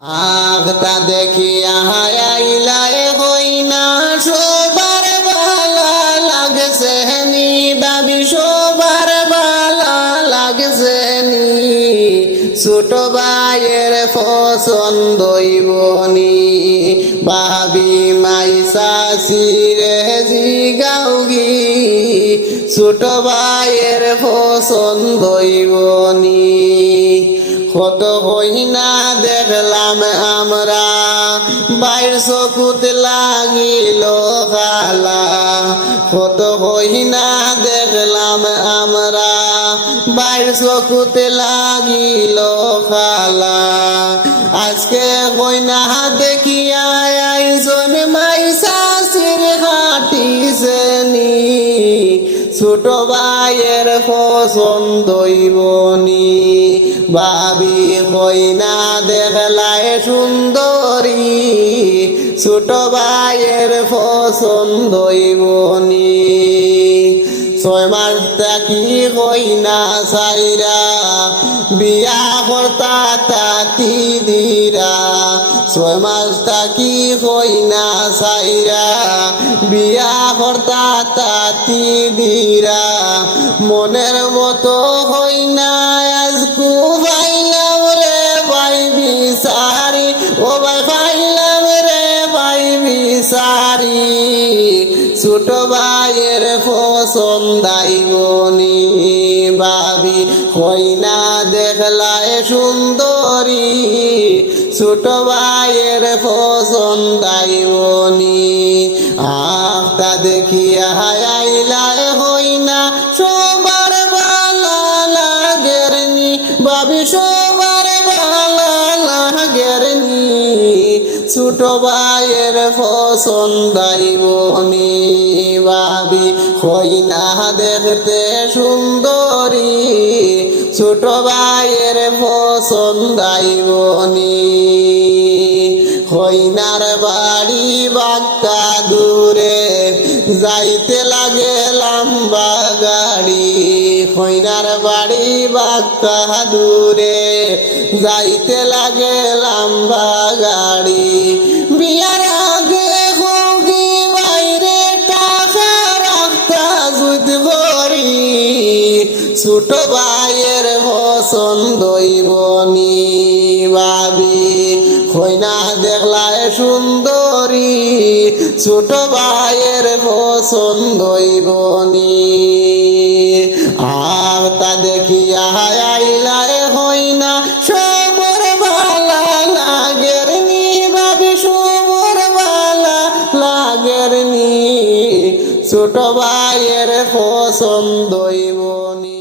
আগতা দেখিয়া আইলায় হইনা সবার ভালা লাগছে নি দাবি সবার ভালা লাগছে নি ছোট ভাইয়ের পছন্দ হইবনি ভাবি মাই শাশিরে জিগাউগি ছোট ভাইয়ের পছন্দ হইবনি কত হইনা দেখলাম আমরা বাইর চকুত লাগিল খালা কত হইনা দেখলাম আমরা বাইর চকুত লাগিল খালা আজকে হইনা দেখিয়া আইজন মাই শাশির হাটিছে নি ছোট ভাইয়ের পছন্দ হইবনি ভাবি হইনা দেখলায় সুন্দরী ছোট ভাইয়ের পছন্দ হইবনি 6 মাস থাকি হইনা সাইরা বিয়া করতা তাতি দিরা 6 মাস থাকি হইনা সাইরা বিয়া করতা তাতি দিরা মনের মতো হইনা আজকু পাইলাম রে ভাই বিচারি ও ভাই পাইলাম রে ভাই বিচারি ছোট ভাইয়ের পছন্দ আইবনি ভাবি হইনা দেখলায় সুন্দরী ছোট ভাইয়ের পছন্দ আইবনি আখটা দেখিয়া আইলায় হইনা সবার ভালা লাগেরনি ভাবি সবার ভালা লাগেরনি ছোট ভাইয়ের পছন্দ আইবনি ভাবি হইনা দেখতে সুন্দরী ছোট ভাইয়ের পছন্দ আইবনি হইনার বাড়ি বাক্কা দূরে যাইতে লাগে লম্বা গাড়ি হইনার বাড়ি বাক্কা দূরে যাইতে লাগে লম্বা গাড়ি বিয়ার আগে হোগি বাইরে টাকা রাখতা জুত করি ছোট ভাইয়ের পছন্দ হইবনি ভাবি হইনা দেখলায় সুন্দরী ছোট ভাইয়ের পছন্দ হইবনি আখটা দেখিয়া আইলায় হইনা সবার ভালা লাগেরনি ভাবি সবার ভালা লাগেরনি ছোট ভাইয়ের পছন্দ হইবনি।